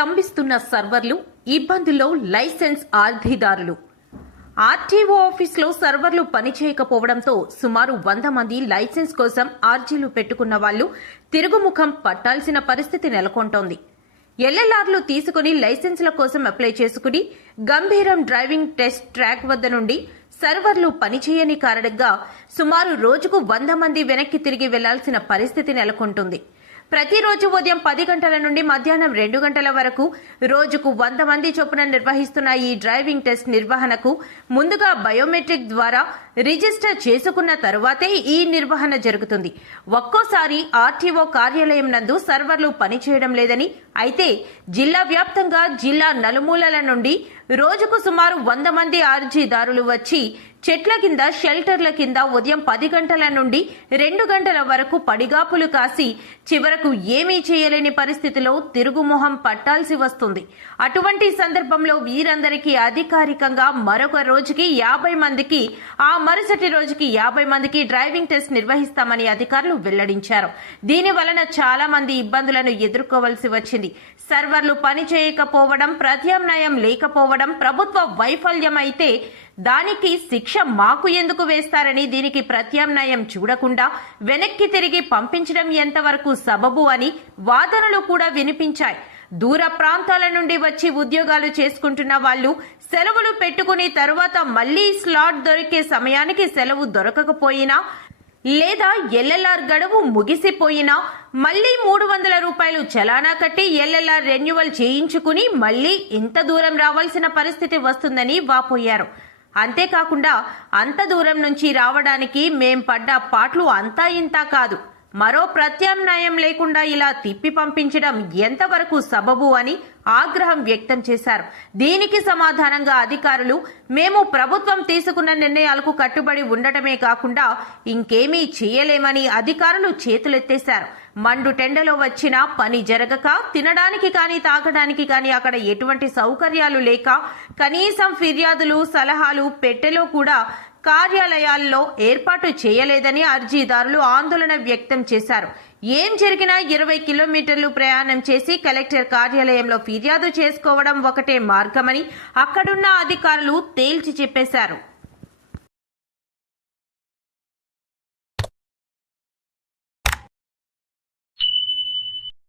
స్తంభిస్తున్న సర్వర్లు, ఇబ్బందుల్లో licence అర్జీదారులు. RTO ఆఫీసులో సర్వర్లు పనిచేయకపోవడంతో సుమారు 100 మంది లైసెన్స్ కోసం అర్జీలు పెట్టుకున్న వాళ్లు తిరుగుముఖం పట్టాల్సిన పరిస్థితి నెలకొంటోంది. ఎల్ఎల్ఆర్లు తీసుకుని లైసెన్సుల కోసం అప్లై చేసుకుని గంభీరం డ్రైవింగ్ టెస్ట్ ట్రాక్ వద్ద నుండి సర్వర్లు పనిచేయని కారణంగా సుమారు రోజుకు 100 మంది వెనక్కి తిరిగి వెళ్లాల్సిన పరిస్థితి నెలకొంటుంది. ప్రతిరోజు ఉదయం 10 గంటల నుండి మధ్యాహ్నం 2 గంటల వరకు రోజుకు 100 మంది చొప్పున నిర్వహిస్తున్న ఈ డ్రైవింగ్ టెస్ట్ నిర్వహణకు ముందుగా బయోమెట్రిక్ ద్వారా రిజిస్టర్ చేసుకున్న తరువాతే ఈ నిర్వహణ జరుగుతుంది. ఒక్కోసారి ఆర్టీఓ కార్యాలయం నందు సర్వర్లు పనిచేయడం లేదని, అయితే జిల్లా వ్యాప్తంగా జిల్లా నలుమూలల నుండి రోజుకు సుమారు 100 మంది అర్జీదారులు వచ్చి చెట్ల కింద, షెల్టర్ల కింద ఉదయం 10 గంటల నుండి 2 గంటల వరకు పడిగాపులు కాసి చివరకు ఏమీ చేయలేని పరిస్థితిలో తిరుగుమొహం పట్టాల్సి వస్తుంది. అటువంటి సందర్భంలో వీరందరికీ అధికారికంగా మరొక రోజుకి 50 మందికి, ఆ మరుసటి రోజుకి 50 మందికి డ్రైవింగ్ టెస్ట్ నిర్వహిస్తామని అధికారులు వెల్లడించారు. దీని వలన చాలా మంది ఇబ్బందులను ఎదుర్కోవాల్సి వచ్చింది. సర్వర్లు పనిచేయకపోవడం, ప్రత్యామ్నాయం లేకపోవడం ప్రభుత్వ వైఫల్యం అయితే దానికి శిక్ష మాకు ఎందుకు వేస్తారని దీనికి ప్రత్యామ్నాయం చూడకుండా వెనక్కి తిరిగి పంపించడం ఎంతవరకు సబబు అని వాదనలు కూడా వినిపించాయి. దూర ప్రాంతాల నుండి వచ్చి ఉద్యోగాలు చేసుకుంటున్న వాళ్ళు సెలవులు పెట్టుకుని తరువాత మళ్లీ స్లాట్ దొరికే సమయానికి సెలవు దొరకకపోయినా లేదా ఎల్ఎల్ఆర్ గడువు ముగిసిపోయినా మళ్లీ 300 రూపాయలు చలానా కట్టి ఎల్ఎల్ఆర్ రెన్యువల్ చేయించుకుని మళ్లీ ఇంత దూరం రావాల్సిన పరిస్థితి వస్తుందని వాపోయారు. అంతేకాకుండా అంత దూరం నుంచి రావడానికి మేం పడ్డ పాట్లు అంతా ఇంతా కాదు, మరో ప్రత్యామ్నాయం లేకుండా ఇలా తిప్పి పంపించడం ఎంతవరకు సబబు అని ఆగ్రహం వ్యక్తం చేశారు. దీనికి సమాధానంగా అధికారులు మేము ప్రభుత్వం తీసుకున్న నిర్ణయాలకు కట్టుబడి ఉండటమే కాకుండా ఇంకేమీ చేయలేమని అధికారులు చేతులెత్తేశారు. మండు టెండలో వచ్చిన పని జరగక, తినడానికి కానీ తాగడానికి కానీ అక్కడ ఎటువంటి సౌకర్యాలు లేక, కనీసం ఫిర్యాదులు, సలహాలు పెట్టెలో కూడా కార్యాలయాల్లో ఏర్పాటు చేయలేదని అర్జీదారులు ఆందోళన వ్యక్తం చేశారు. ఏం జరిగినా 20 కిలోమీటర్లు ప్రయాణం చేసి కలెక్టర్ కార్యాలయంలో ఫిర్యాదు చేసుకోవడం ఒకటే మార్గమని అక్కడున్న అధికారులు తేల్చి చెప్పేశారు.